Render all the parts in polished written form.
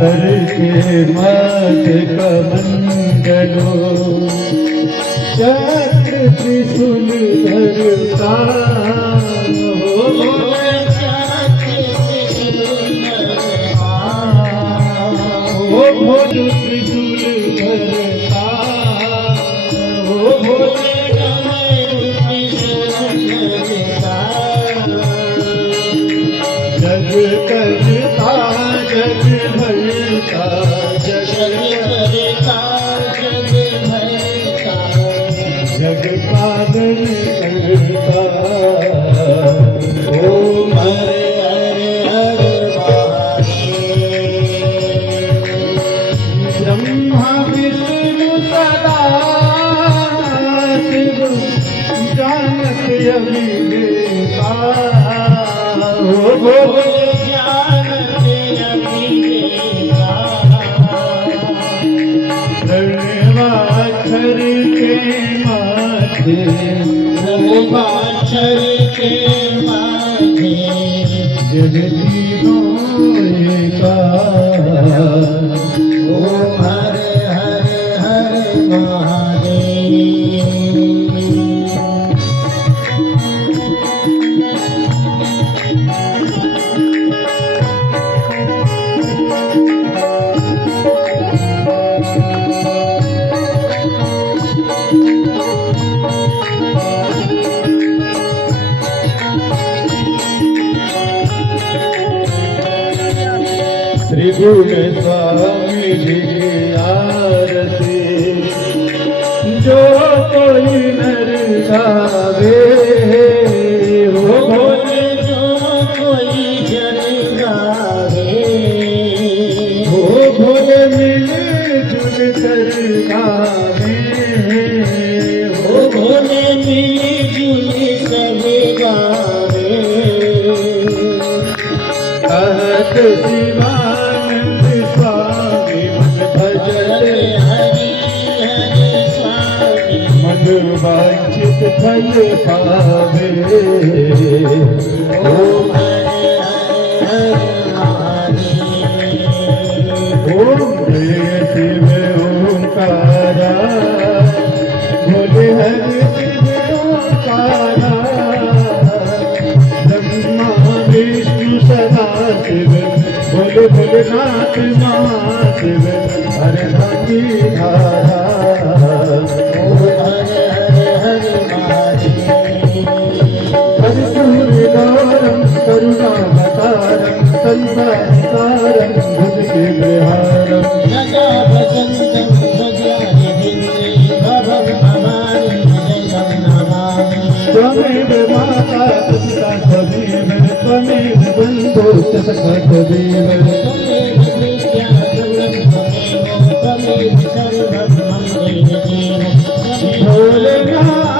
करके मत कमंडलो चक्र त्रिशूल धरता हो भोले त्रिशूल धरता हो भोले जग करता जग भरता जग करता जग भरता जग पालन करता ओम हरे हरे हरे महादेव ब्रह्मा विष्णु सदा शिव जानत अभिनेता ओ भोले अक्षर के माथे जगती का ओम हरे हरे हरे महादेव त्रिभुवन स्वामी जी आरती जो कोई नर गावे हो भोले जो कोई जन गावे हो भोले मिल जुल कर गावे हो भोले मिल जुल सब गावे कहत शिवा वांछित फल पावे ओम हरे हरे ओम जय शिव ओंकारा भोले हरि शिव ओंकारा ब्रह्मा विष्णु सदा शिव भोले भोलेनाथ महाशिव हर भक्ति धारा करुणावतारं संसारसारं भुजगेन्द्रहारं सदा भजन्तं सदानिधिं भवभवानी जयं नमामि त्वमेव माता पिता त्वमेव बन्धो च सखा त्वमेव विद्या त्वमेव सर्वं मम देव भोलेनाथ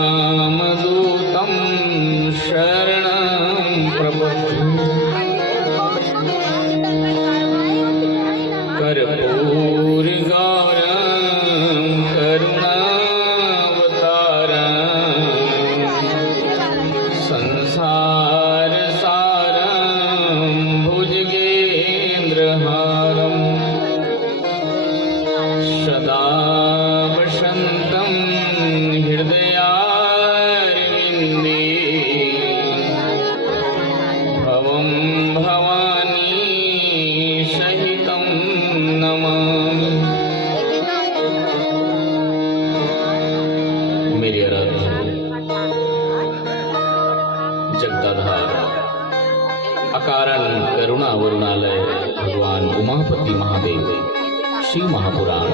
श्रीरामदूतं शरणं प्रपद्ये कर्पूरगौरं करुणावतारं संसारसारं भुजगेन्द्रहारं सदा वसन्तं हृदयारविन्दे भवं भवानी सहितं नमामि। मेरे आराध्य जगदाधार अकारण करुणा वरुणालय भगवान उमापति महादेव शिव महापुराण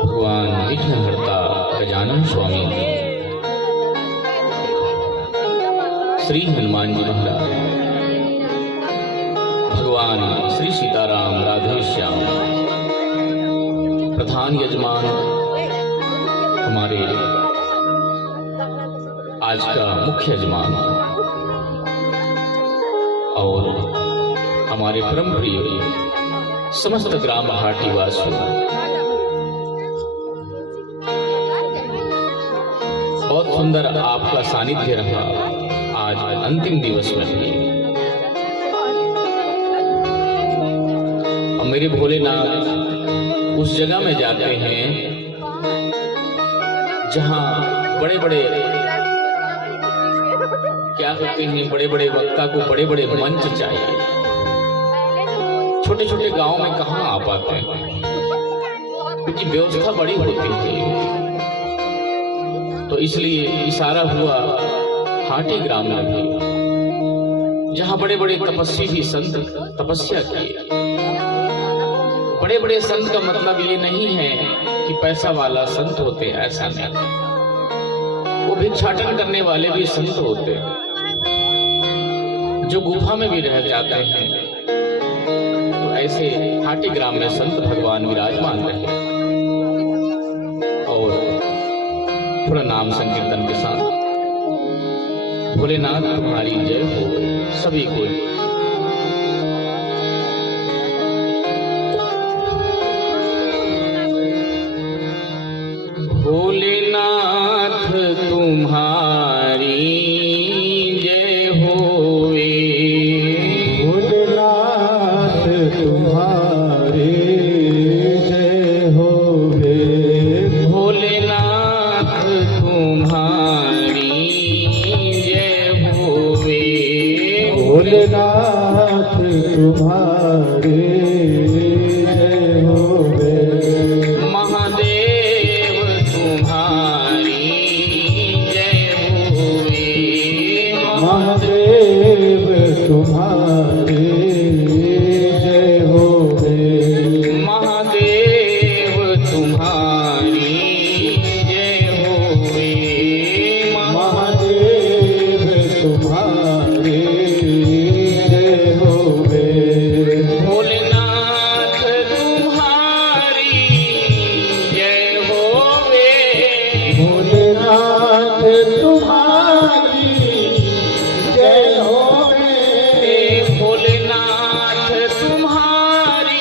भगवान विघ्नहर्ता गजानन स्वामी, श्री हनुमान जी महाराज, भगवान श्री सीताराम राधे श्याम, प्रधान यजमान हमारे आज का मुख्य यजमान और हमारे परम प्रिय समस्त ग्राम हाटी वासियों, बहुत सुंदर आपका सानिध्य रहा आज अंतिम दिवस में भी। और मेरे भोलेनाथ उस जगह में जाते हैं जहां बड़े बड़े क्या कहते हैं, बड़े बड़े वक्ता को बड़े बड़े मंच चाहिए। छोटे छोटे गांव में कहां आ पाते हैं, क्योंकि व्यवस्था बड़ी होती थी। तो इसलिए इशारा हुआ हाटी ग्राम में भी, जहां बड़े बड़े तपस्वी भी संत तपस्या किए। बड़े बड़े संत का मतलब ये नहीं है कि पैसा वाला संत होते, ऐसा नहीं। वो भिक्षाटन करने वाले भी संत होते, जो गुफा में भी रह जाते हैं। तो ऐसे हाटी ग्राम में संत भगवान विराजमान रहे। और थोड़ा नाम संकीर्तन के साथ भोलेनाथ तुम्हारी जय हो सभी को। भोलेनाथ तुम्हारी जय होवे, भोलेनाथ तुम्हारी जय होवे, भोलेनाथ तुम्हारी जय होवे, भोलेनाथ तुम्हारी जय होवे, महादेव तुम्हारी जय होवे, महादेव तुम्हारी जय होवे, महादेव तुम्हारी जय होवे, महादेव तुम्हारी जय होवे, भोलेनाथ तुम्हारी जय होवे, भोलेनाथ तुम्हारी जय होवे, भोलेनाथ तुम्हारी जय होवे, भोलेनाथ तुम्हारी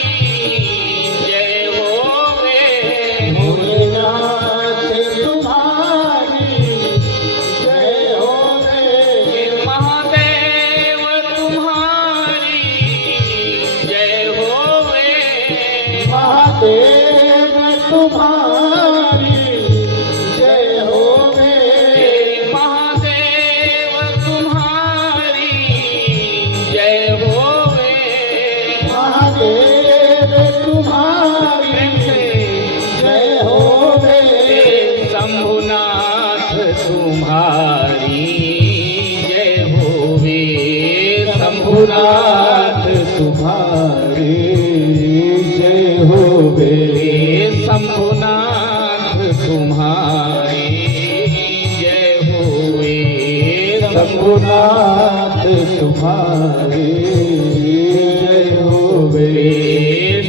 जय होवे, महादेव तुम्हारी जय होवे, महादेव तुम्हारी जय होवे, महादेव तुम्हारी जय होवे, महादेव तुम्हारी जय होवे, शंभुनाथ तुम्हारी जय होवे, शंभुनाथ तुम्हारी जय होवे, शंभुनाथ तुम्हारी जय होवे, शंभुनाथ तुम्हारी जय होवे,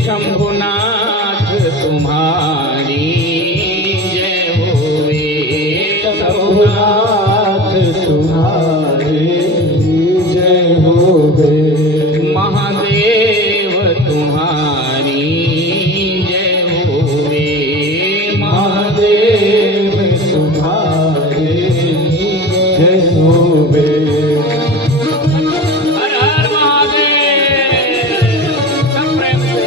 शंभुनाथ तुम्हारी जय होवे, शंभुनाथ तुम्हारी जय होवे, महादेव तुम्हारी जय होवे, महादेव तुम्हारी जय होवे, हर हर महादेव, सब प्रेम से।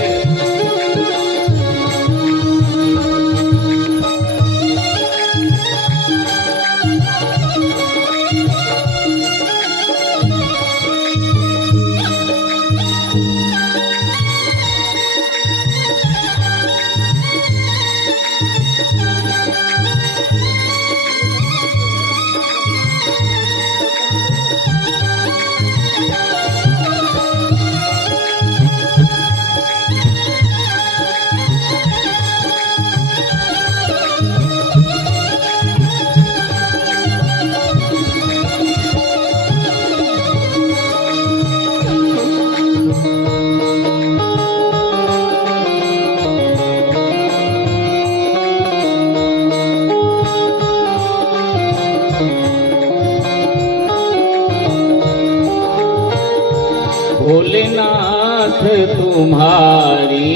तुम्हारी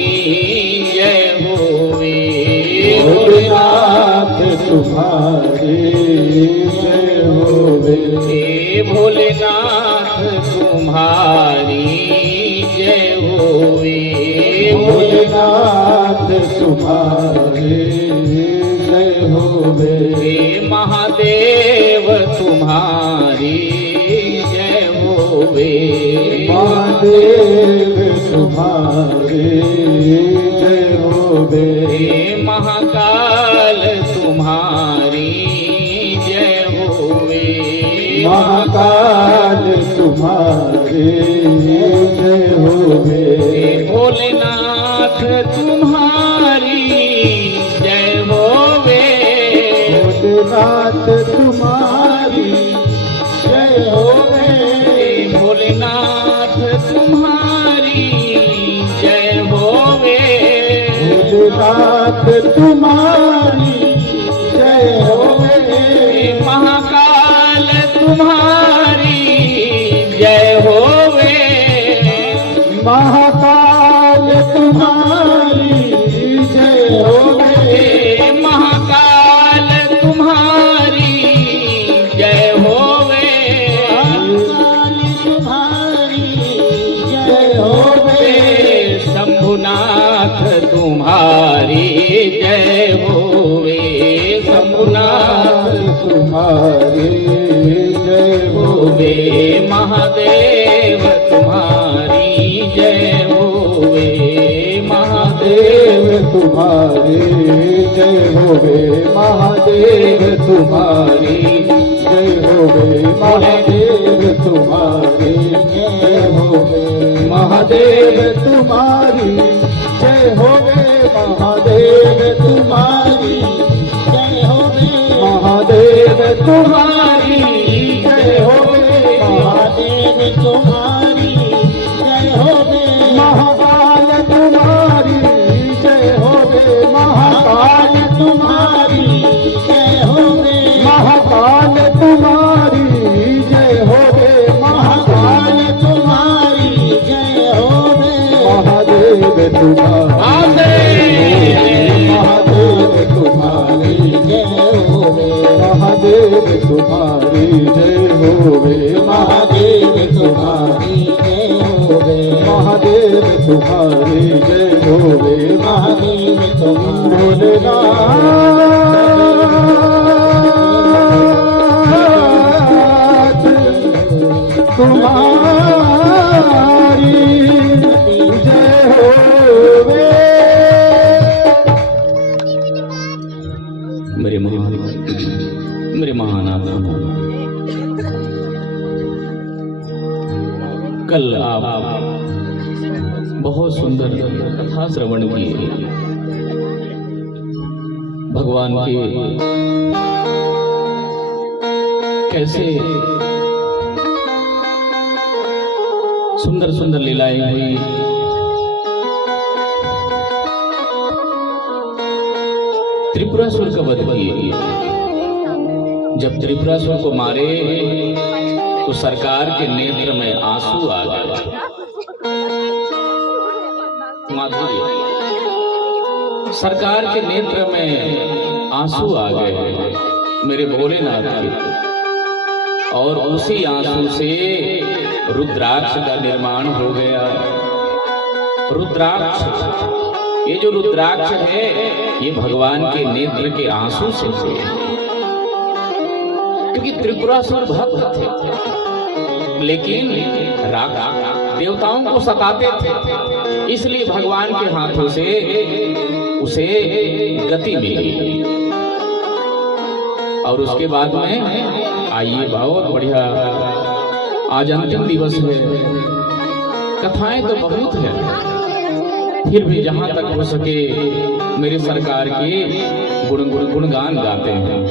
जय होवे। भोलेनाथ तुम्हारी जय होवे। हे भोलेनाथ तुम्हारी जय होवे। भोलेनाथ तुम्हारी जय होवे। हे महादेव तुम्हारी जय होवे। महादेव तुम्हारी जय होवे। हे महाकाल तुम्हारी जय होवे। महाकाल तुम्हारी जय होवे। हे भोलेनाथ तुम्हारी जय होवे। भोलेनाथ तुम्हारी जय होवे। हे भोलेनाथ तुम्हारी जय होवे। भोलेनाथ तुम्हारी जय होवे। हे महाकाल तुम्हारी जय होवे। महाकाल तुम्हारी जय होवे। हे महाकाल तुम्हारी जय होवे। महाकाल तुम्हारी जय होवे। शंभुनाथ तुम्हारी जय होवे। शंभुनाथ तुम्हारी जय होवे। महादेव तुम्हारी जय होवे। महादेव देव तुम्हारी जय होवे। महादेव तुम्हारी जय होवे। महादेव तुम्हारी जय होवे। महादेव तुम्हारी जय होवे। महादेव तुम्हारी जय होवे। महादेव तुम्हारी जय होवे। महादेव तुम्हारी जय होवे। महाकाल तुम्हारी जय होवे। महाकाल तुम्हारी जय होवे। महाकाल तुम्हारी जय होवे। महाकाल तुम्हारी जय होवे। महादेव तुम्हारी महादेव तुम्हारी जय होवे। महादेव तुम्हारी जय होवे। महादेव तुम्हारी जय होवे। महादेव तुम्हारी जय होवे। महादेव तुम्हारी भोलेनाथ तुम्हारी जय होवे। मेरे महानाथ, कल आप बहुत सुंदर कथा श्रवण किए। भगवान के कैसे सुंदर सुंदर लीलाएं हुई। त्रिपुरासुर का वध किए। जब त्रिपुरासुर को मारे तो सरकार के नेत्र में आंसू आ गए। माधुर्य, सरकार के नेत्र में आंसू आ गए मेरे भोलेनाथ के। और उसी आंसू से रुद्राक्ष का निर्माण हो गया। रुद्राक्ष, ये जो रुद्राक्ष है ये भगवान के नेत्र के आंसू से हुए। क्योंकि त्रिपुरासुर भक्त थे लेकिन देवताओं को सताते थे, इसलिए भगवान के हाथों से उसे गति मिली। और उसके बाद में आइए, बहुत बढ़िया, आज अंतिम दिवस है। कथाएं तो बहुत हैं, फिर भी जहां तक हो सके मेरी सरकार के गुणगान गाते हैं।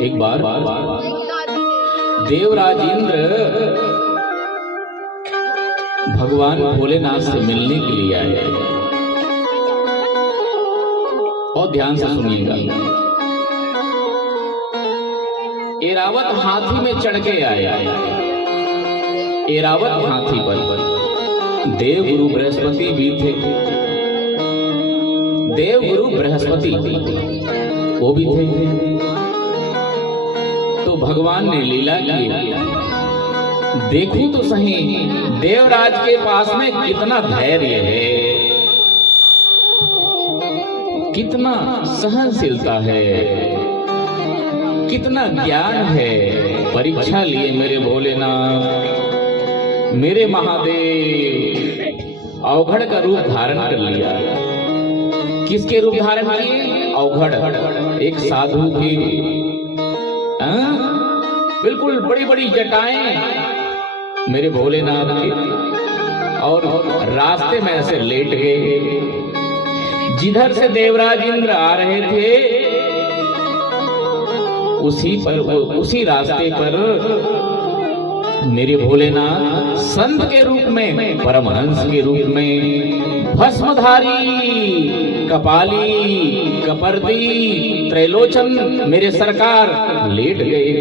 एक बार देवराज इंद्र भगवान भोलेनाथ से मिलने के लिए आए। और ध्यान से सुनिएगा, एरावत हाथी में चढ़ के आया। एरावत हाथी पर देवगुरु बृहस्पति भी थे। देवगुरु बृहस्पति वो भी थे। तो भगवान ने लीला की, देखूं तो सही देवराज के पास में कितना धैर्य है, कितना सहनशीलता है, कितना ज्ञान है। परीक्षा लिए मेरे भोलेनाथ, मेरे महादेव अवघड़ का रूप धारण कर लिया। किसके रूप धारण किए? अवघड़, एक साधु की बिल्कुल बड़ी बड़ी जटाएं मेरे भोलेनाथ की, और रास्ते में ऐसे लेट गए। जिधर से देवराज इंद्र आ रहे थे उसी रास्ते पर मेरे भोलेनाथ संत के रूप में, परमहंस के रूप में, भस्मधारी, कपाली, कपर्दी, त्रैलोचन मेरे सरकार लेट गए।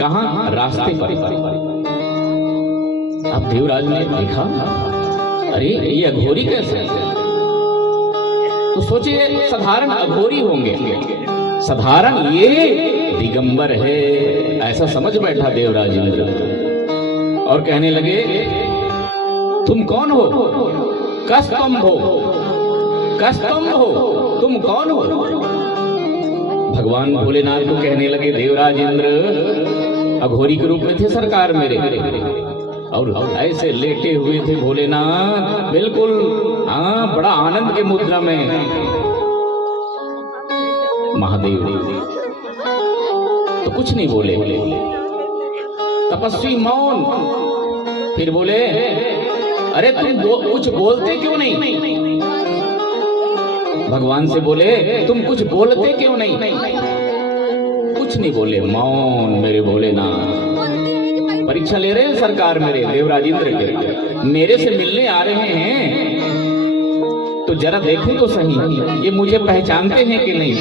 कहां? रास्ते पर। अब देवराज ने देखा, अरे ये अघोरी कैसे? तो सोचिए साधारण अघोरी होंगे, साधारण ये दिगंबर है, ऐसा समझ बैठा देवराज इंद्र। और कहने लगे, तुम कौन हो? कस्तंभ हो, कस्तंभ हो, तुम कौन हो? भगवान भोलेनाथ को कहने लगे, देवराज इंद्र अघोरी के रूप में थे सरकार मेरे, और ऐसे लेटे हुए थे भोलेनाथ, बिल्कुल हाँ, बड़ा आनंद के मुद्रा में। महादेव तो कुछ नहीं बोले, तपस्वी मौन। फिर बोले, अरे तुम कुछ बोलते क्यों नहीं? भगवान से बोले, तुम कुछ बोलते क्यों नहीं? कुछ नहीं बोले, मौन मेरे भोलेनाथ। परीक्षा ले रहे हैं सरकार मेरे देवराज इंद्र के, मेरे से मिलने आ रहे हैं, तो जरा देखूं तो सही ये मुझे पहचानते हैं कि नहीं,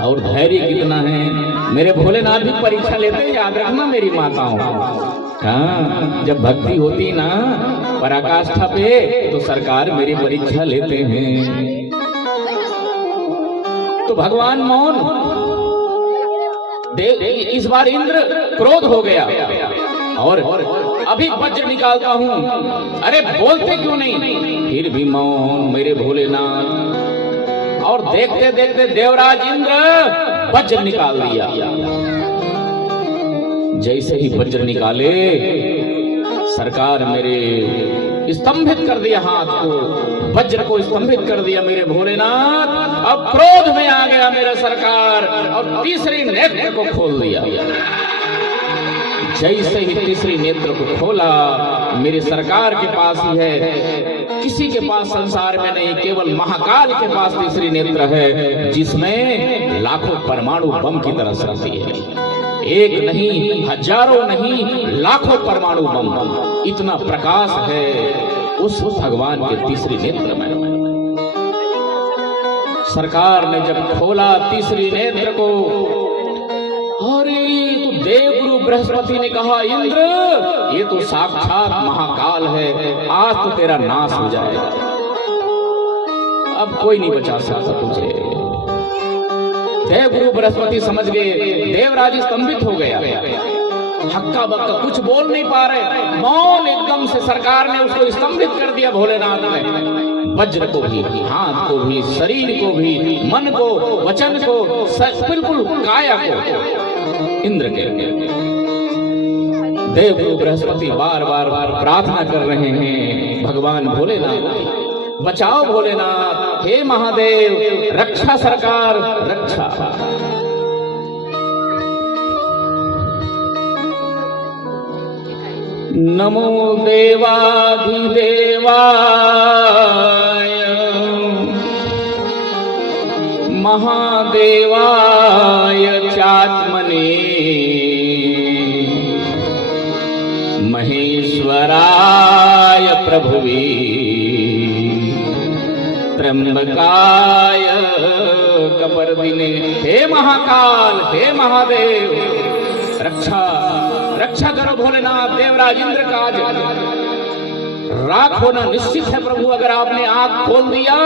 और धैर्य कितना है। मेरे भोलेनाथ भी परीक्षा लेते हैं, याद रखना मेरी माताओं। हाँ, जब भक्ति होती ना पराकाष्ठा पे, तो सरकार मेरी परीक्षा लेते हैं। तो भगवान मौन। इस बार इंद्र क्रोध हो गया, और अभी वज्र निकालता हूं, अरे बोलते क्यों नहीं? फिर भी मौन मेरे भोलेनाथ। और देखते देखते देवराज इंद्र वज्र निकाल दिया। जैसे ही वज्र निकाले, सरकार मेरे स्तंभित कर दिया हाथ को, वज्र को स्तंभित कर दिया मेरे भोलेनाथ। अब क्रोध में आ गया मेरा सरकार, और तीसरी नेत्र को खोल दिया। जैसे ही तीसरी नेत्र को खोला, मेरे सरकार के पास ही है, किसी के पास संसार में नहीं, केवल महाकाल के पास तीसरी नेत्र है, जिसमें लाखों परमाणु बम की तरह शक्ति है। एक नहीं, हजारों नहीं, लाखों परमाणु बम, इतना प्रकाश है उस भगवान के तीसरी नेत्र में। सरकार ने जब खोला तीसरी नेत्र को, अरे तो देवगुरु बृहस्पति ने कहा, इंद्र ये तो साक्षात महाकाल है, आज तो तेरा नाश हो जाएगा, अब कोई नहीं बचा सकता तुझे। देवगुरु बृहस्पति समझ गए, देवराज स्तंभित हो गया, हक्का बक्का कुछ बोल नहीं पा रहे, मौन एकदम से। सरकार ने उसको स्तंभित कर दिया भोलेनाथ ने, वज्र को भी, हाथ को भी, शरीर को भी, मन को, वचन को, बिल्कुल काया को। इंद्र के देवगुरु बृहस्पति बार बार प्रार्थना कर रहे हैं, भगवान भोलेनाथ बचाओ, भोलेनाथ हे महादेव रक्षा, सरकार रक्षा। नमो देवाधिदेवाय महादेवाय चात्मने महेश्वराय प्रभुवे त्र्यंबकाय कपर्दिने। हे महाकाल, हे महादेव रक्षा रक्षा करो भोलेनाथ। देवराज इंद्र का आज राख होना निश्चित है प्रभु। अगर आपने आंख खोल दिया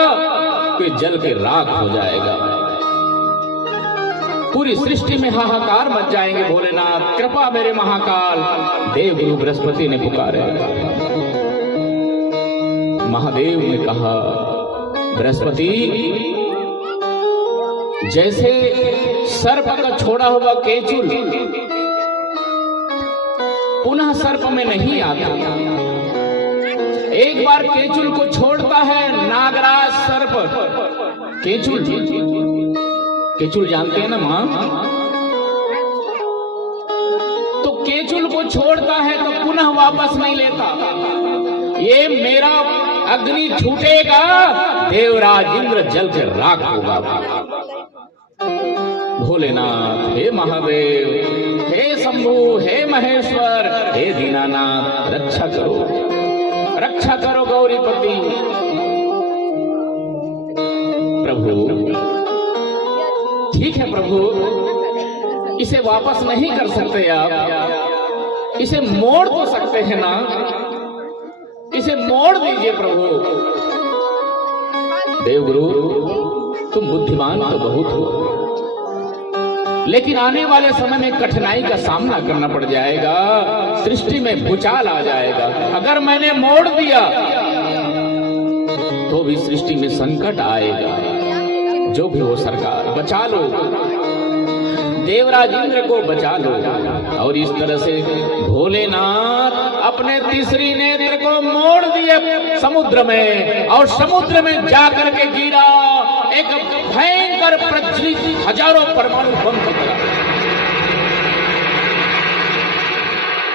तो जल के राख हो जाएगा। पूरी सृष्टि में हाहाकार मच जाएंगे भोलेनाथ। कृपा मेरे महाकाल। देवगुरु बृहस्पति ने पुकारे। महादेव ने कहा, बृहस्पति, जैसे सर्प का छोड़ा हुआ केचुल पुनः सर्प में नहीं आता, एक बार केचुल को छोड़ता है नागराज सर्प। केचुल जानते हैं ना मां? तो केचुल को छोड़ता है तो पुनः वापस नहीं लेता। ये मेरा अग्नि छूटेगा, देवराज इंद्र जल के राख होगा। भोलेनाथ, हे महादेव, हे शंभु, हे महेश्वर, हे दीनानाथ, रक्षा करो, रक्षा करो गौरीपति। प्रभु, ठीक है प्रभु, इसे वापस नहीं कर सकते आप, इसे मोड़ तो सकते हैं ना, इसे मोड़ दीजिए प्रभु। देवगुरु, तुम बुद्धिमान तो बहुत हो, लेकिन आने वाले समय में कठिनाई का सामना करना पड़ जाएगा, सृष्टि में भूचाल आ जाएगा। अगर मैंने मोड़ दिया तो भी सृष्टि में संकट आएगा। जो भी हो सरकार, बचा लो, देवराज इंद्र को बचा लो। और इस तरह से भोलेनाथ अपने तीसरी नेत्र को मोड़ दिए समुद्र में, और समुद्र में जाकर के गिरा एक भयंकर प्रज्वलित हजारों परमाणु बम की तरह।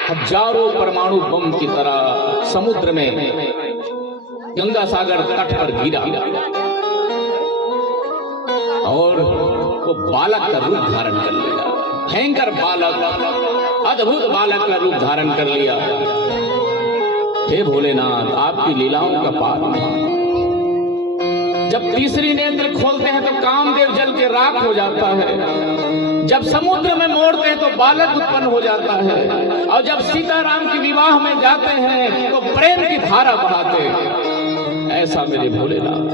हजारों परमाणु बम की तरह समुद्र में गंगा सागर तट पर गिरा, और वो बालक का रूप धारण कर लिया। भयंकर बालक, अद्भुत बालक का रूप धारण कर लिया। हे भोलेनाथ, आपकी लीलाओं का पार नहीं। जब तीसरी नेत्र खोलते हैं तो कामदेव जल के राख हो जाता है। जब समुद्र में मोड़ते हैं तो बालक उत्पन्न हो जाता है। और जब सीताराम के विवाह में जाते हैं तो प्रेम की धारा बहाते हैं। ऐसा मेरे भोलेनाथ,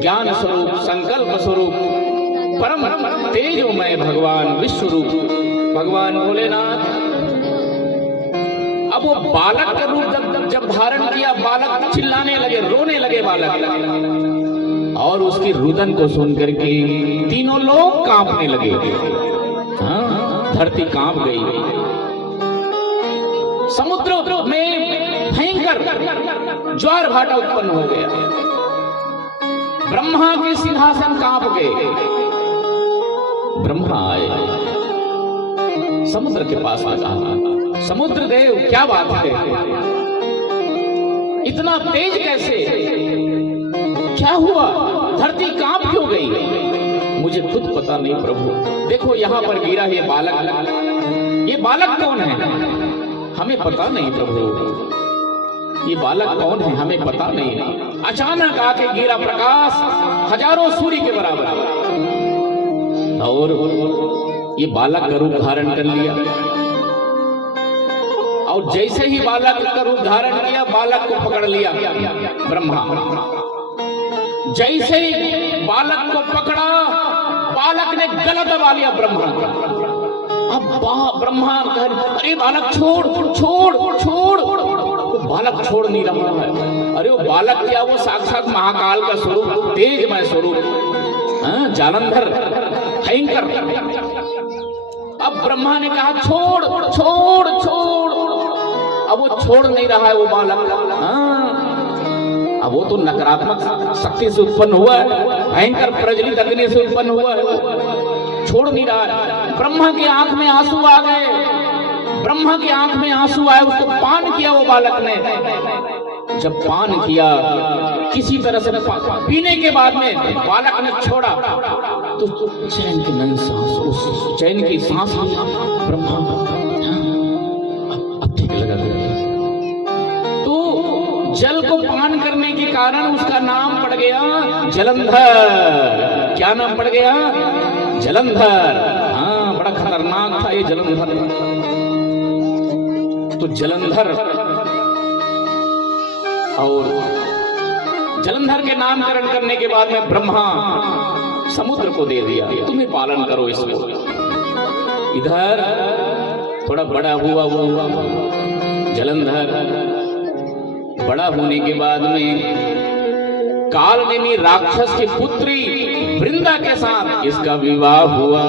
ज्ञान स्वरूप, संकल्प स्वरूप, परम तेजोमय भगवान विश्वरूप भगवान भोलेनाथ। अब वो बालक का रूप जब धारण किया, बालक चिल्लाने लगे, रोने लगे बालक, और उसकी रुदन को सुनकर के तीनों लोग कांपने लगे। हाँ, धरती कांप गई। समुद्र में भयंकर ज्वार भाटा उत्पन्न हो गया। ब्रह्मा के सिंहासन कांप गए। ब्रह्मा आए, समुद्र के पास आ कहा, समुद्र देव, क्या बात है, इतना तेज कैसे, क्या हुआ, धरती कांप क्यों गई? मुझे खुद पता नहीं प्रभु। देखो यहाँ पर गिरा ये बालक, ये बालक कौन है हमें पता नहीं प्रभु। ये बालक कौन है हमें पता नहीं। अचानक आके गिरा प्रकाश हजारों सूर्य के बराबर, और ये बालक का रूप धारण कर लिया। और जैसे ही बालक का रूप धारण किया, बालक को पकड़ लिया ब्रह्मा। जैसे ही बालक को पकड़ा, बालक ने गला दबा लिया ब्रह्मा। अब ब्रह्मा कह, अरे बालक छोड़ छोड़ छोड़। तो बालक छोड़ नहीं रहा है। अरे वो बालक क्या, वो साक्षात महाकाल का स्वरूप, तेजमय स्वरूप, जालंधर, भयंकर। अब ब्रह्मा ने कहा छोड़ छोड़ छोड़। अब वो छोड़ नहीं रहा है वो बालक। अब वो तो नकारात्मक शक्ति से उत्पन्न हुआ है, भयंकर प्रज्वलित अग्नि से उत्पन्न हुआ है, छोड़ नहीं रहा है। ब्रह्मा की आंख में आंसू आ गए, ब्रह्मा की आंख में आंसू आए। उसको पान किया वो बालक ने। जब पान किया, किसी तरह से पीने के बाद में बालक ने छोड़ा तो चैन की नई सांस, उस चैन की सांस ब्रह्मा, अब ठीक लगा। तो जल को पान करने के कारण उसका नाम पड़ गया जलंधर। क्या नाम पड़ गया? जलंधर। हाँ, बड़ा खतरनाक था ये जलंधर। जलंधर, और जलंधर के नामकरण करने के बाद में ब्रह्मा समुद्र को दे दिया, तुम्हें पालन करो इसको। इधर थोड़ा बड़ा हुआ वो जलंधर, बड़ा होने के बाद में कालनेमी राक्षस की पुत्री वृंदा के साथ इसका विवाह हुआ।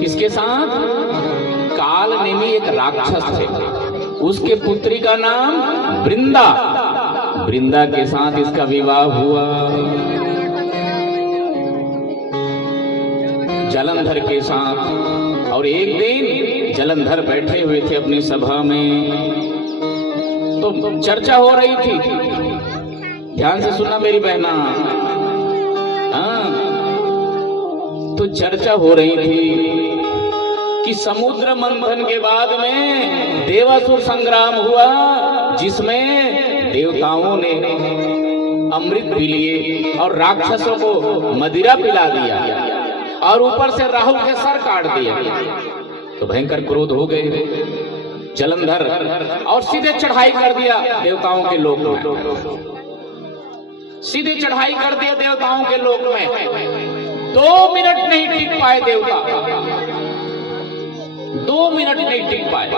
किसके साथ? कालनेमी एक राक्षस थे, उसके पुत्री का नाम वृंदा, वृंदा के साथ इसका विवाह हुआ। जलंधर के साथ। और एक दिन जलंधर बैठे हुए थे अपनी सभा में, तो चर्चा हो रही थी। ध्यान से सुनना मेरी बहना। तो चर्चा हो रही थी कि समुद्र मंथन के बाद में देवासुर संग्राम हुआ, जिसमें देवताओं ने अमृत पी लिए और राक्षसों को मदिरा पिला दिया, और ऊपर से राहुल के सर काट दिए। तो भयंकर क्रोध हो गए जलंधर, और सीधे चढ़ाई कर दिया देवताओं के लोक में, सीधे चढ़ाई कर दिया देवताओं के लोक में। 2 मिनट नहीं टिक पाए देवता, 2 मिनट नहीं टिक पाए,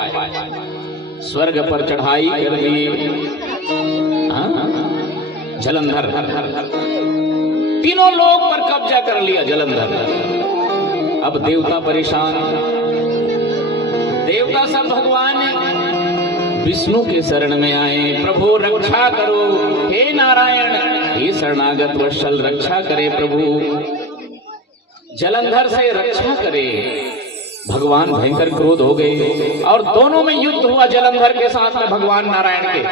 स्वर्ग पर चढ़ाई कर दी जलंधर। तीनों लोक पर कब्जा कर लिया जलंधर। अब देवता परेशान, देवता सब भगवान विष्णु के शरण में आए, प्रभु रक्षा करो, हे नारायण, हे शरणागत वत्सल रक्षा करे प्रभु, जलंधर से रक्षा करे। भगवान भयंकर क्रोध हो गए और दोनों में युद्ध हुआ, जलंधर के साथ में भगवान नारायण के।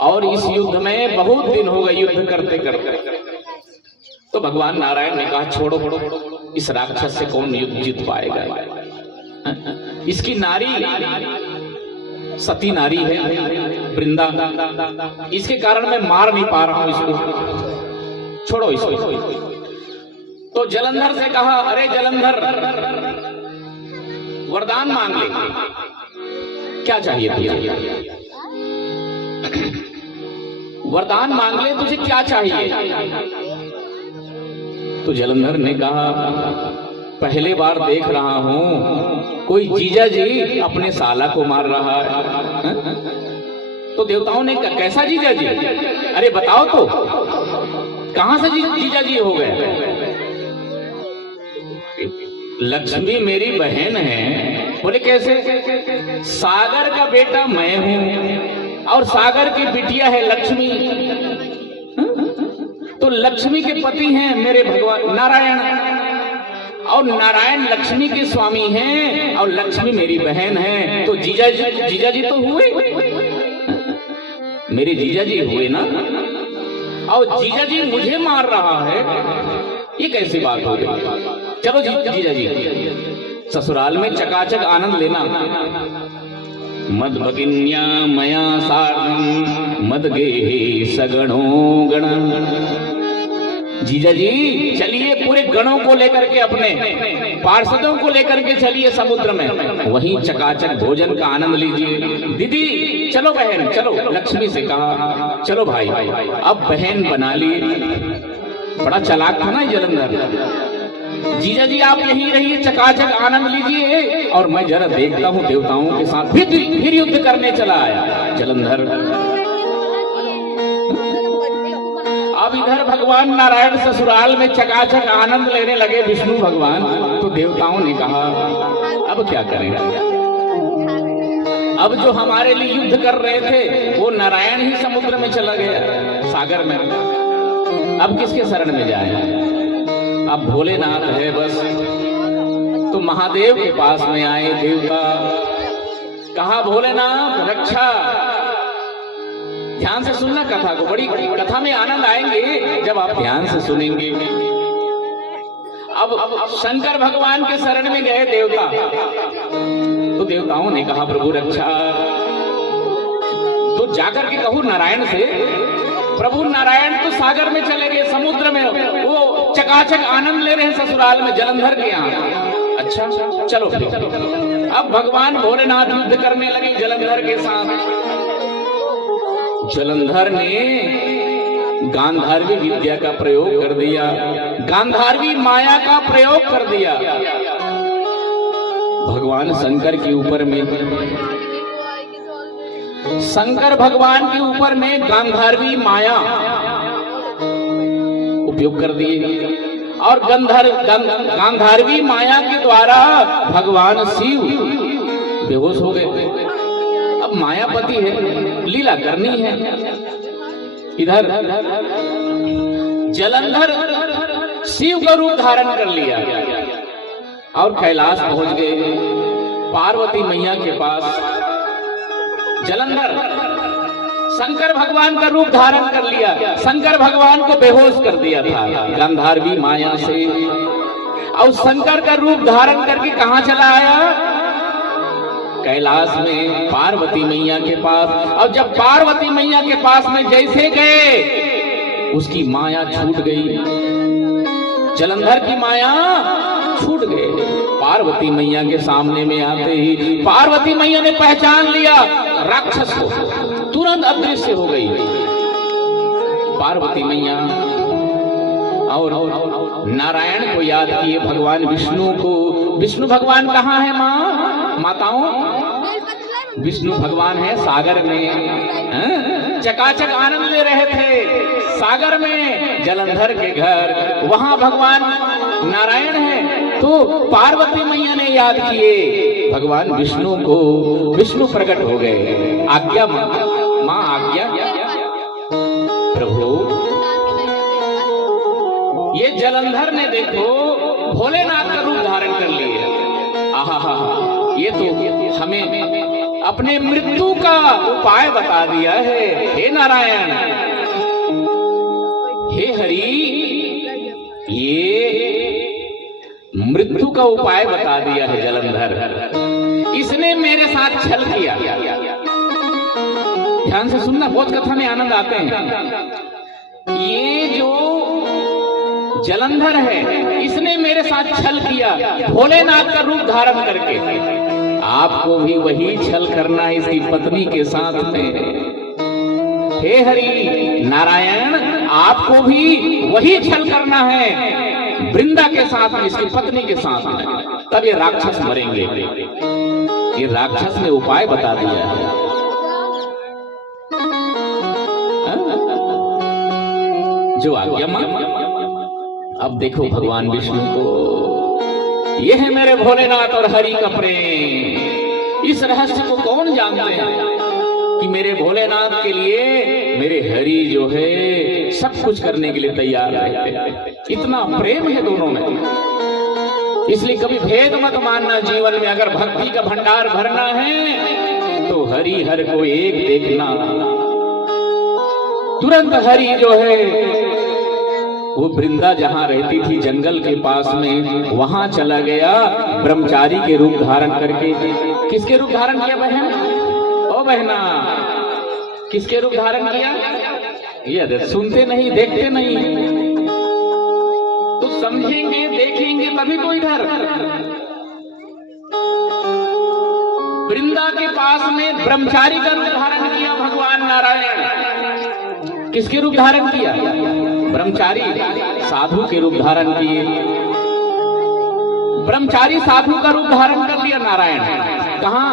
और इस युद्ध में बहुत दिन हो गए युद्ध करते करते। तो भगवान नारायण ने कहा छोड़ो, इस राक्षस से कौन युद्ध जीत पाएगा। इसकी नारी सती नारी है वृंदा, इसके कारण मैं मार नहीं पा रहा हूं इसको, छोड़ो इसको। तो जलंधर से कहा, अरे जलंधर वरदान मांग ले, क्या चाहिए तुझे? वरदान मांग ले, तुझे क्या चाहिए? तो जलंधर ने कहा, पहले बार देख रहा हूं कोई जीजा जी अपने साला को मार रहा है। तो देवताओं ने कहा, कैसा जीजा जी? अरे बताओ तो, कहां से जीजा जी हो गए? लक्ष्मी मेरी बहन है। बोले कैसे? सागर का बेटा मैं हूं और सागर की बिटिया है लक्ष्मी। तो लक्ष्मी के पति हैं मेरे भगवान नारायण, और नारायण लक्ष्मी के स्वामी हैं, और लक्ष्मी मेरी बहन है। तो जीजा जी तो हुए, मेरे जीजा जी हुए ना, और जीजा जी मुझे मार रहा है, ये कैसी बात हो गई? चलो जीजा जी ससुराल में चकाचक आनंद लेना। मद भगिन्या मया सार्धं मद गेहे सगणो गण। जीजा जी चलिए, पूरे गणों को लेकर के, अपने पार्षदों को लेकर के चलिए समुद्र में, वहीं चकाचक भोजन का आनंद लीजिए। दीदी चलो, बहन चलो, लक्ष्मी से कहा चलो भाई, अब बहन बना ली। बड़ा चालाक था ना जलंधर। जीजा जी आप यहीं रहिए, चकाचक आनंद लीजिए, और मैं जरा देखता हूँ देवताओं के साथ। फिर युद्ध करने चला आया जलंधर। अब इधर भगवान नारायण ससुराल में चकाचक आनंद लेने लगे विष्णु भगवान। तो देवताओं ने कहा अब क्या करें? अब जो हमारे लिए युद्ध कर रहे थे वो नारायण ही समुद्र में चला गया, सागर में। अब किसके शरण में जाए? अब भोलेनाथ है बस। तो महादेव के पास में आए देवता, कहा भोलेनाथ रक्षा। ध्यान से सुनना कथा को, बड़ी कथा में आनंद आएंगे जब आप ध्यान से सुनेंगे। अब शंकर भगवान के शरण में गए देवता। तो देवताओं ने कहा प्रभु रक्षा। तो जाकर के कहूं नारायण से, प्रभु नारायण तो सागर में चले गए, समुद्र में वो चकाचक आनंद ले रहे हैं ससुराल में जलंधर के यहाँ। अच्छा चलो ठीक। अब भगवान भोलेनाथ युद्ध करने लगे जलंधर के साथ। जलंधर ने गांधारवी विद्या का प्रयोग कर दिया, गांधारवी माया का प्रयोग कर दिया भगवान शंकर के ऊपर में। शंकर भगवान के ऊपर में गांधारवी माया उपयोग कर दिए और गांधारवी माया के द्वारा भगवान शिव बेहोश हो गए। अब मायापति है, लीला करनी है। इधर जलंधर शिव का रूप धारण कर लिया और कैलाश पहुंच गए, पार्वती मैया के पास। जलंधर शंकर भगवान का रूप धारण कर लिया, शंकर भगवान को बेहोश कर दिया था गांधारवी माया से। और शंकर का रूप धारण करके कहां चला आया? कैलाश में पार्वती मैया के पास। और जब पार्वती मैया के पास में जैसे गए, उसकी माया छूट गई, जलंधर की माया छूट गई। पार्वती मैया के सामने में आते ही पार्वती मैया ने पहचान लिया राक्षस को, तुरंत अदृश्य हो गई पार्वती मैया। और नारायण को याद किए, भगवान विष्णु को। विष्णु भगवान कहाँ है माँ माताओं? विष्णु भगवान है सागर में, चकाचक आनंद ले रहे थे सागर में, जलंधर के घर, वहां भगवान नारायण है। तो पार्वती मैया ने याद किए भगवान विष्णु को, विष्णु प्रकट हो गए। आज्ञा माँ आज्ञा। प्रभु ये जलंधर ने देखो भोलेनाथ का रूप धारण कर लिए। आहा, ये तो हमें अपने मृत्यु का उपाय बता दिया है। हे नारायण, हे हरि, ये मृत्यु का उपाय बता दिया है जलंधर। इसने मेरे साथ छल किया। ध्यान से सुनना, बहुत कथा में आनंद आते हैं। ये जो जलंधर है, इसने मेरे साथ छल किया भोलेनाथ का रूप धारण करके। आपको भी वही छल करना है इसकी पत्नी के साथ में। हे हरि नारायण, आपको भी वही छल करना है वृंदा के साथ में, इसकी पत्नी के साथ में, तब ये राक्षस मरेंगे। ये राक्षस ने उपाय बता दिया है। जो आज्ञा मां। अब देखो भगवान विष्णु को, ये है मेरे भोलेनाथ और हरि का प्रेम। इस रहस्य को कौन जानते हैं कि मेरे भोलेनाथ के लिए मेरे हरि जो है सब कुछ करने के लिए तैयार है। इतना प्रेम है दोनों में। इसलिए कभी भेद मत मानना जीवन में। अगर भक्ति का भंडार भरना है तो हरि हर को एक देखना। तुरंत हरि जो है वो वृंदा जहां रहती थी जंगल के पास में, वहां चला गया ब्रह्मचारी के रूप धारण करके। किसके रूप धारण किया बहन? ओ बहना, किसके रूप धारण किया? ये सुनते नहीं, देखते नहीं, तो समझेंगे देखेंगे तभी तो। इधर वृंदा के पास में ब्रह्मचारी का रूप धारण किया भगवान नारायण। किसके रूप धारण किया? ब्रह्मचारी साधु के रूप धारण किए। ब्रह्मचारी साधु का रूप धारण कर लिया नारायण। कहां?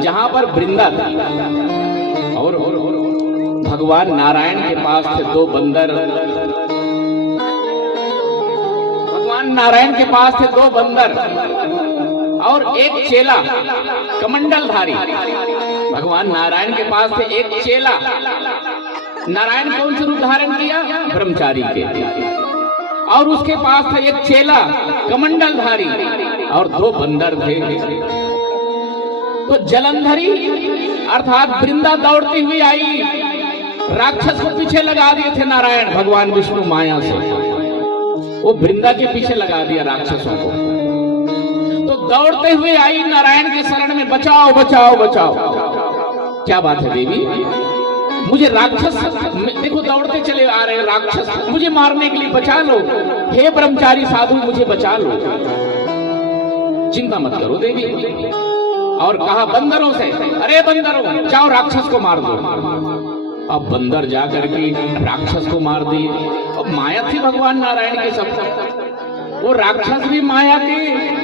जहां पर वृंदा थी। और भगवान नारायण के पास थे दो बंदर। भगवान नारायण के पास थे दो बंदर और एक चेला कमंडलधारी। भगवान नारायण के पास थे एक चेला। नारायण कौन से रूप धारण किया? ब्रह्मचारी के। और उसके पास था एक चेला कमंडलधारी और दो बंदर थे। तो जलंधरी अर्थात वृंदा दौड़ती हुई आई, राक्षस को पीछे लगा दिए थे नारायण भगवान विष्णु माया से। वो वृंदा के पीछे लगा दिया राक्षसों को। तो दौड़ते हुए आई नारायण के शरण में, बचाओ बचाओ बचाओ। क्या बात है देवी, मुझे राक्षस, देखो दौड़ते चले आ रहे राक्षस, मुझे मारने के लिए बचा लो। हे ब्रह्मचारी साधु, मुझे बचा लो। चिंता मत करो देवी। और कहा बंदरों से, अरे बंदरों जाओ राक्षस को मार दो। अब बंदर जा करके राक्षस को मार दिए। अब माया थी भगवान नारायण के सब, वो राक्षस भी माया के,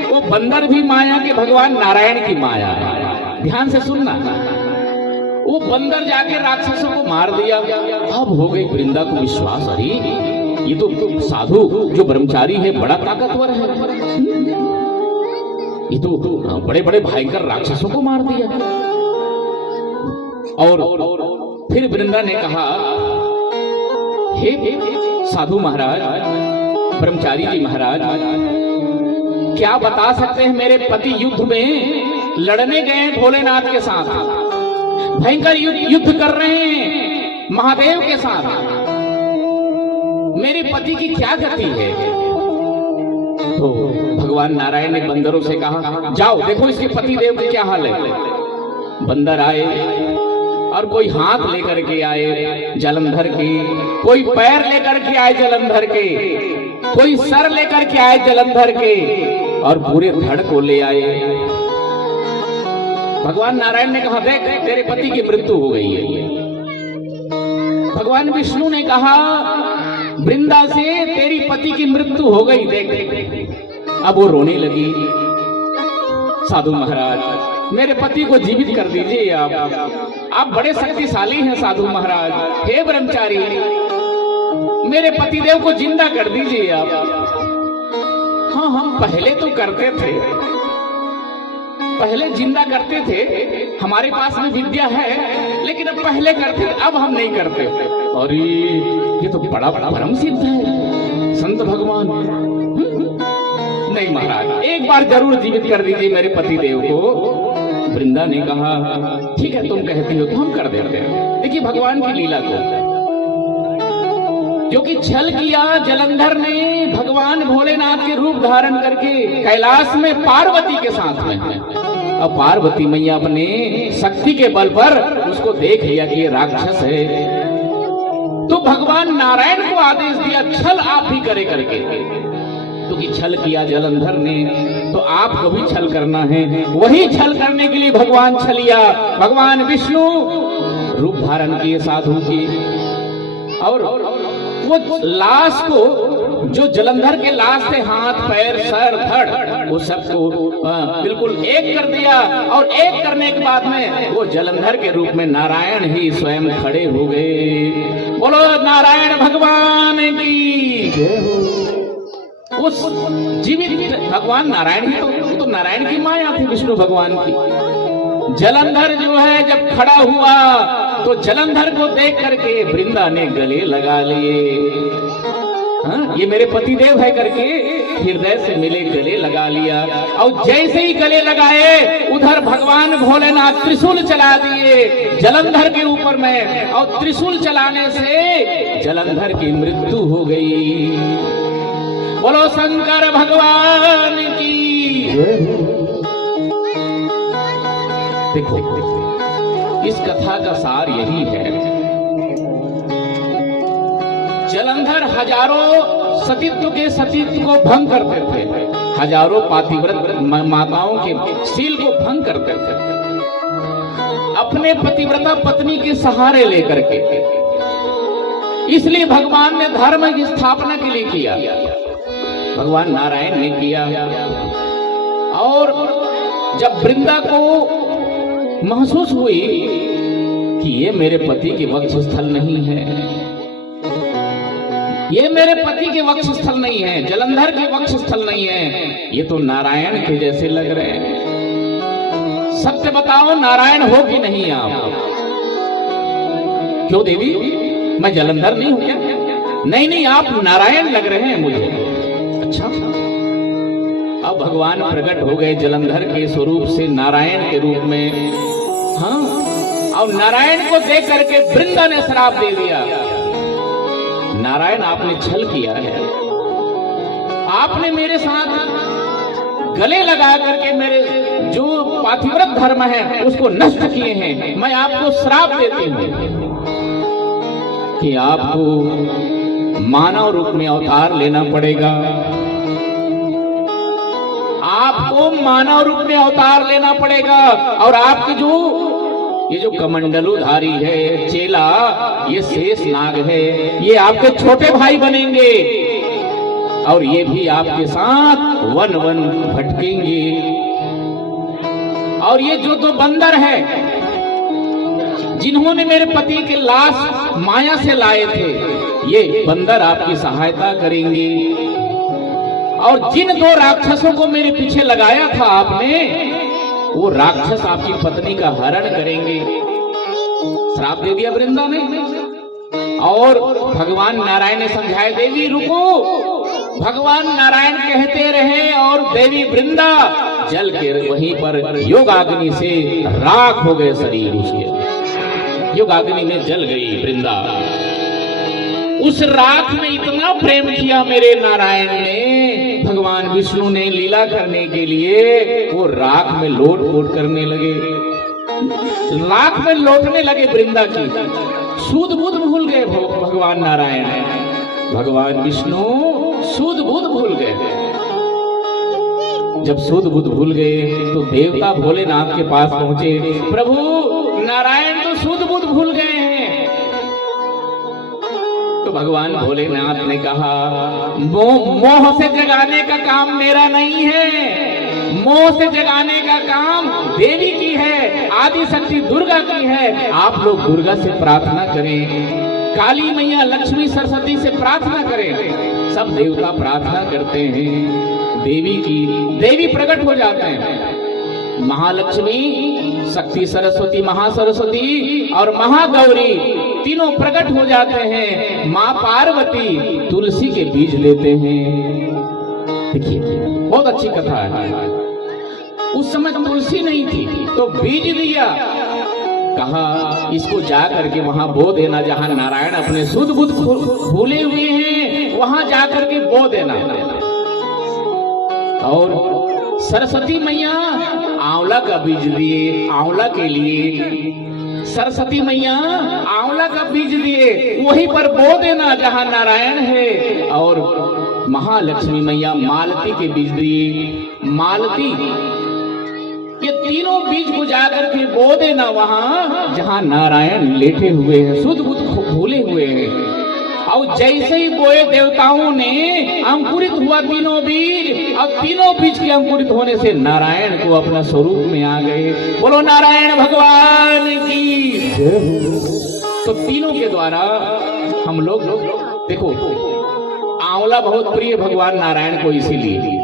वो बंदर भी माया के, भगवान नारायण की माया है। ध्यान से सुनना, वो बंदर जाके राक्षसों को मार दिया। अब हो गई वृंदा को विश्वास, अरे ये तो साधु जो ब्रह्मचारी है बड़ा ताकतवर है, ये तो बड़े बड़े भयंकर राक्षसों को मार दिया। और फिर वृंदा ने कहा, हे साधु महाराज, ब्रह्मचारी जी महाराज, क्या बता सकते हैं, मेरे पति युद्ध में लड़ने गए भोलेनाथ के साथ, भयंकर युद्ध कर रहे हैं महादेव के साथ, मेरे पति की क्या गति है? तो भगवान नारायण ने बंदरों से कहा, जाओ देखो इसके पति देव की क्या हाल है। बंदर आए और कोई हाथ लेकर के आए जलंधर के, कोई पैर लेकर के आए जलंधर के, कोई सर लेकर के आए जलंधर के, और पूरे धड़ को ले आए। भगवान नारायण ने कहा, देख तेरे पति की मृत्यु हो गई है। भगवान विष्णु ने कहा, वृंदा से तेरी पति की मृत्यु हो गई, देख। अब वो रोने लगी, साधु महाराज मेरे पति को जीवित कर दीजिए आप बड़े शक्तिशाली हैं साधु महाराज, हे ब्रह्मचारी मेरे पतिदेव को जिंदा कर दीजिए आप। हाँ हम पहले तो करते थे, पहले जिंदा करते थे, हमारे पास में विद्या है, लेकिन अब पहले करते थे, अब हम नहीं करते। और ये तो बड़ा बड़ा भ्रम सिद्ध है संत भगवान। नहीं महाराज एक बार जरूर जीवित कर दीजिए मेरे पतिदेव को। वृंदा ने कहा, ठीक है तुम कहती हो तो हम कर देते हैं। देखिए भगवान की लीला को, क्योंकि छल किया जलंधर ने भगवान भोलेनाथ के रूप धारण करके कैलाश में पार्वती के साथ में। अब पार्वती मैया अपने शक्ति के बल पर उसको देख लिया कि ये राक्षस है, तो भगवान नारायण को आदेश दिया, छल आप भी करे करके। क्योंकि छल किया जलंधर ने, तो आपको भी छल करना है। वही छल करने के लिए भगवान छलिया, भगवान विष्णु रूप धारण किए साधु की, और वो लाश को, जो जलंधर के लाश से हाथ पैर सर धड़ वो सबको बिल्कुल एक कर दिया। और एक करने के बाद में वो जलंधर के रूप में नारायण ही स्वयं खड़े हो गए। बोलो नारायण भगवान की। उस जीवित भगवान नारायण ही तो नारायण की माया थी, विष्णु भगवान की। जलंधर जो है जब खड़ा हुआ तो जलंधर को देख करके वृंदा ने गले लगा लिए। हाँ ये मेरे पतिदेव है करके हृदय से मिले, गले लगा लिया। और जैसे ही गले लगाए उधर भगवान भोलेनाथ त्रिशूल चला दिए जलंधर के ऊपर में, और त्रिशूल चलाने से जलंधर की मृत्यु हो गई। बोलो शंकर भगवान की। देखो इस कथा का सार यही है, जलंधर हजारों सतीत्व के सतीत्व को भंग करते थे, हजारों पातिव्रत माताओं के शील को भंग करते थे, अपने पतिव्रता पत्नी के सहारे लेकर के। इसलिए भगवान ने धर्म की स्थापना के लिए किया, भगवान नारायण ने किया। और जब वृंदा को महसूस हुई कि ये मेरे पति के वक्षस्थल नहीं है, ये मेरे पति के वक्षस्थल नहीं है, जलंधर के वक्षस्थल नहीं है, ये तो नारायण के जैसे लग रहे हैं। सत्य बताओ नारायण हो कि नहीं आप? क्यों देवी मैं जलंधर नहीं हूं क्या? नहीं नहीं आप नारायण लग रहे हैं मुझे। अच्छा अब भगवान प्रकट हो गए जलंधर के स्वरूप से नारायण के रूप में। हाँ और नारायण को देख करके वृंदा ने श्राप दे दिया, नारायण आपने छल किया है, आपने मेरे साथ गले लगा करके मेरे जो पातिव्रत धर्म है उसको नष्ट किए हैं। मैं आपको श्राप देती हूं कि आपको मानव रूप में अवतार लेना पड़ेगा, आपको मानव रूप में अवतार लेना पड़ेगा। और आपके ये जो कमंडलुधारी है चेला, ये शेष नाग है, ये आपके छोटे भाई बनेंगे और ये भी आपके साथ वन वन भटकेंगे। और ये जो दो बंदर है जिन्होंने मेरे पति के लाश माया से लाए थे, ये बंदर आपकी सहायता करेंगे। और जिन दो राक्षसों को मेरे पीछे लगाया था आपने, वो राक्षस आपकी पत्नी का हरण करेंगे। श्राप दे दिया वृंदा ने। और भगवान नारायण ने समझाया, देवी रुको। भगवान नारायण कहते रहे और देवी वृंदा जल के वहीं पर योगाग्नि से राख हो गए शरीर उसके। योगाग्नि में जल गई वृंदा। उस राख में इतना प्रेम किया मेरे नारायण ने, भगवान विष्णु ने लीला करने के लिए वो राख में लोट पोट करने लगे, राख में लौटने लगे वृंदा की। सूद बुध भूल गए भगवान नारायण, भगवान विष्णु सूद बुध भूल गए। जब सूद बुध भूल गए तो देवता भोलेनाथ के पास पहुंचे, प्रभु नारायण तो सूद बुध भूल गए हैं। तो भगवान भोलेनाथ ने कहा, मोह से जगाने का काम मेरा नहीं है, मोह से जगाने का काम देवी की है, आदि शक्ति दुर्गा की है। आप लोग दुर्गा से प्रार्थना करें, काली मैया लक्ष्मी सरस्वती से प्रार्थना करें। सब देवता प्रार्थना करते हैं देवी की, देवी प्रकट हो जाते हैं। महालक्ष्मी, शक्ति सरस्वती, महासरस्वती और महागौरी तीनों प्रकट हो जाते हैं। माँ पार्वती तुलसी के बीज लेते हैं। देखिए बहुत अच्छी कथा है। उस समय तुलसी नहीं थी तो बीज दिया, कहा इसको जा करके वहां बो देना, जहां नारायण अपने सुध बुध भूले हुए हैं वहां जा करके बो देना। और सरस्वती मैया आंवला का बीज दिए, आंवला के लिए सरस्वती मैया आंवला का बीज दिए, वहीं पर बो देना जहां नारायण है। और महालक्ष्मी मैया मालती के बीज दिए, मालती ये तीनों बीज को जाकर के बो देना वहां जहां नारायण लेटे हुए हैं, सुध बुध भूले हुए हैं। और जैसे ही बोए देवताओं ने, अंकुरित हुआ तीनों बीज, और तीनों बीज के अंकुरित होने से नारायण को अपना स्वरूप में आ गए। बोलो नारायण भगवान की। तो तीनों के द्वारा हम लोग देखो, आंवला बहुत प्रिय भगवान नारायण को, इसीलिए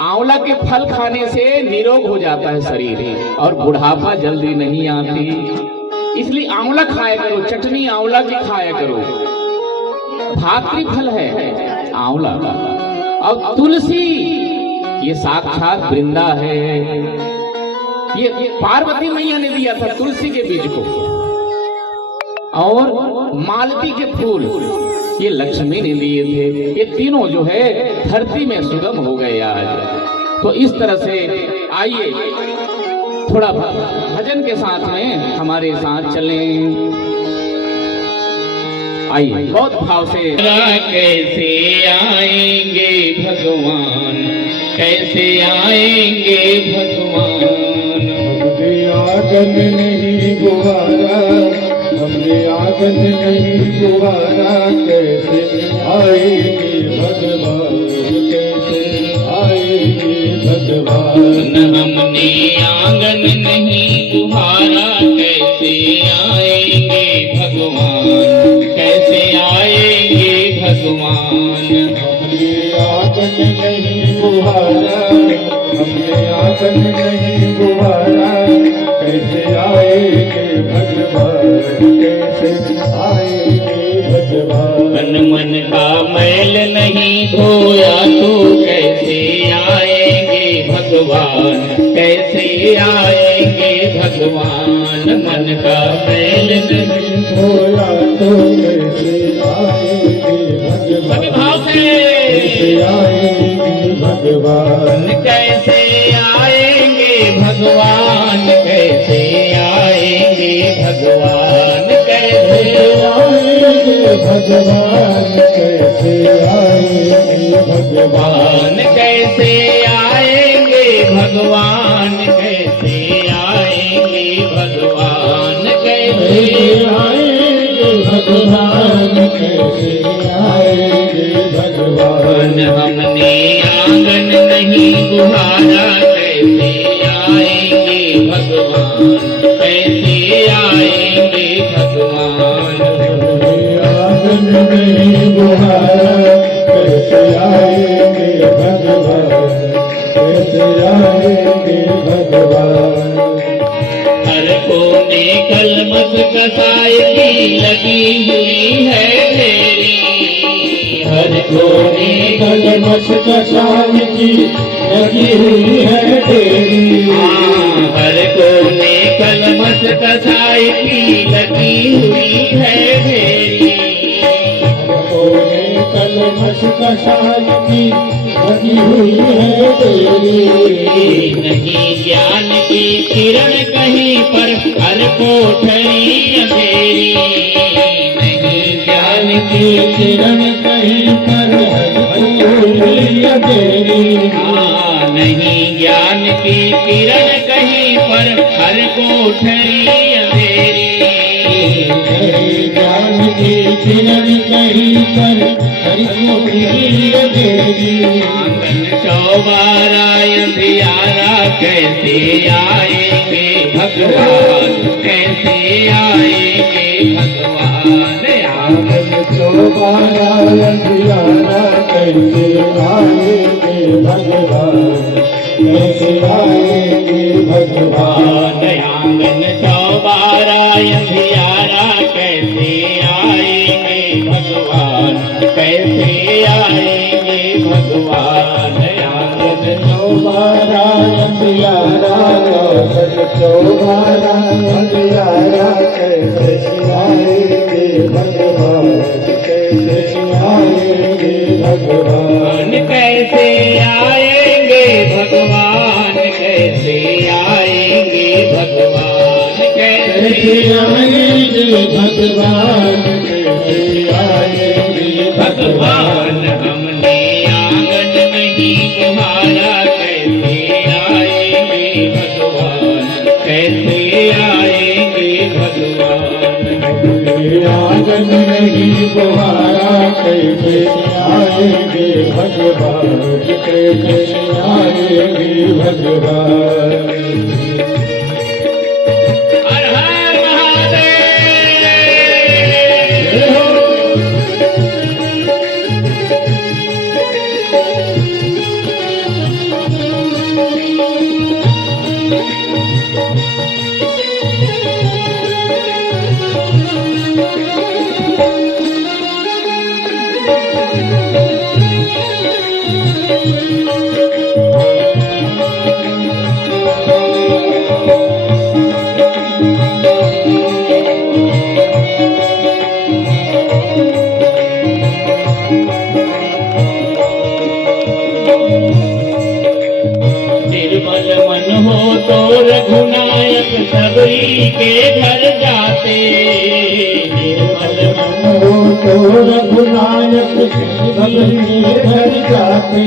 आंवला के फल खाने से निरोग हो जाता है शरीर और बुढ़ापा जल्दी नहीं आती, इसलिए आंवला खाया करो, चटनी आंवला की खाया करो। भातृ फल है आंवला का। और तुलसी ये साक्षात वृंदा है, ये पार्वती मैया ने दिया था तुलसी के बीज को। और मालती के फूल ये लक्ष्मी ने दिए थे। ये तीनों जो है धरती में सुगम हो गए आज। तो इस तरह से आइए थोड़ा भजन के साथ में हमारे साथ चलें। आइए बहुत भाव से। कैसे आएंगे भगवान, कैसे आएंगे भगवान, हमने आंगन नहीं गुहारा, हमने आंगन नहीं गुहारा, कैसे आएंगे भगवान, कैसे आएंगे भगवान। हमने आंगन नहीं गुहारा, कैसे आएंगे भगवान, कैसे आएंगे भगवान। हमने आंगन नहीं गुहारा, हमने आंगन नहीं गुहारा, कैसे आएंगे भगवान, कैसे आएंगे भगवान। मन मन का मैल नहीं धोया तो कैसे आएंगे भगवान, कैसे आएंगे भगवान। मन का मैल नहीं धोया तो कैसे आएंगे भगवान, भाव से कैसे आएंगे भगवान, कैसे आएंगे भगवान, कैसे आएंगे भगवान, कैसे आएंगे भगवान, कैसे आएंगे भगवान, कैसे आएंगे भगवान कैसे आएंगे भगवान कैसे आएंगे भगवान कैसे आएंगे भगवान हमने आंगन नहीं बुहारा कैसे आएंगे भगवान कैसे आएंगे भगवान आंगन में बुहारा कैसे आएंगे भगवान कैसे आएंगे भगवान हर कोने कलमस कसाई की लगी हुई है ढेरी हर कोने कलमस कसाई की लगी हुई है तेरी हर कोने कलमस कसाई की लगी हुई है ढेरी कोने कलमस कसाई की लगी हुई है तेरी नहीं ज्ञान की किरण कहीं पर हर कोठरी अंधेरी नहीं ज्ञान की किरण कहीं पर है तेरी नहीं ज्ञान की किरण कहीं पर हर कोठरी अंधेरी ज्ञान की किरण कहीं पर हर कोठरी अंधेरी आंगन चौबारा अंधियारा कैसे आएंगे भगवान कैसे आएंगे भगवान आंगन चौबारा अंधियारा कैसे आएंगे भगवान कैसे आएंगे भगवान आंगन चौबारा अंधियारा कैसे आएंगे भगवान कैसे आएंगे भगवान आंगन चौबारा अंधियारा चौबारा अंधियारा कैसे आएंगे भगवान कैसे आएंगे भगवान कैसे आएंगे भगवान कैसे आएंगे भगवान कैसे आएंगे भगवान कैसे आएंगे भगवान हमने आंगन नहीं तुम्हारा कैसे आएंगे भगवान कैसे आएंगे भगवान आंगन नहीं बुहारा कैसे आएंगे भगवान कैसे आएंगे भगवान हर हर महादेव निर्मल मन हो तो रघुनायक सबरी के घर जाते निर्मल मन हो तो रघुनायक सबरी घर जाते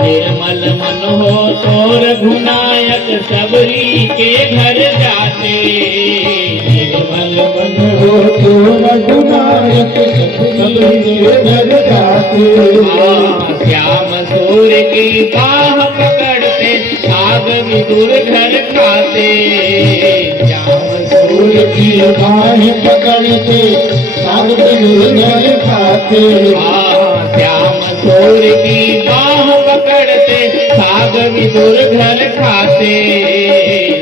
निर्मल मन हो तो रघुनायक सबरी के घर जाते निर्मल मन हो तो रघुनायक सबरी घर जाते श्याम सूर्य की बाह पकड़ते साग विदुर घर खाते श्याम सूर्य की बाह पकड़ते साग विदुर घर खाते श्याम सूर्य की बाह पकड़ते साग विदुर घर खाते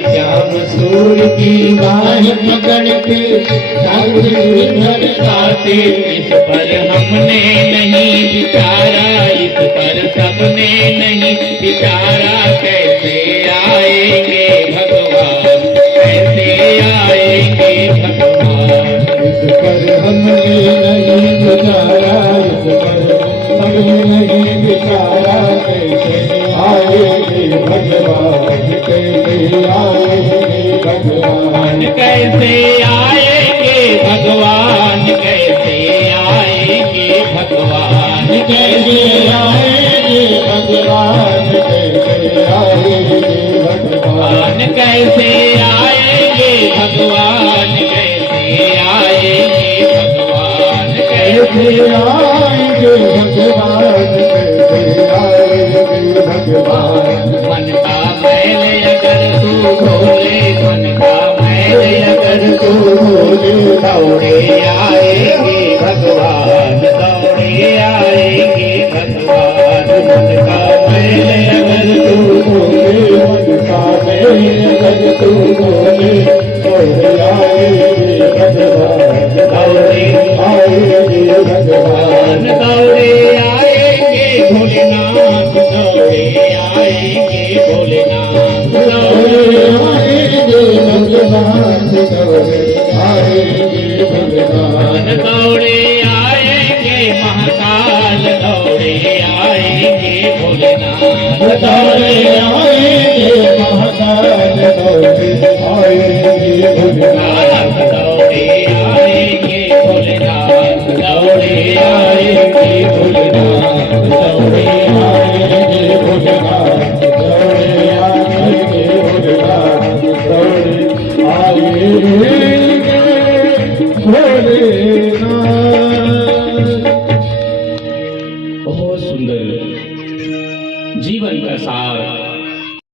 श्याम सूर्य की बाह पकड़ते साग विदुर घर खाते इस पर हमने नहीं विचारा इस पर सबने नहीं विचारा कैसे आएंगे भगवान कैसे आएंगे भगवान इस पर हमने नहीं विचारा इस पर हमने नहीं विचारा कैसे आएंगे भगवान कैसे आएंगे भगवान कैसे आएंगे भगवान कैसे आएंगे भगवान कैसे आएंगे भगवान कैसे आएंगे कैसे आएंगे भगवान, कैसे आएंगे भगवान, कैसे आएंगे भगवान, कैसे आएंगे भगवान। मन का मैल अगर तू खोले, मन का मैल अगर तू बोले दौड़े आएंगे भगवान, दौड़े आएंगे भगवान। मन का मैल अगर तू बोले, मन का मैल अगर तू बोले, दौड़े आएंगे भगवान, दौड़े आएंगे भगवान। दौड़े आएंगे भोलेनाथ, दौड़े आएंगे भोलेनाथ, दौड़े आएंगे भगवान, दौड़े आएंगे भगवान। दौड़े आएंगे महाकाल, दौड़े आएंगे भोलेनाथ, दौड़े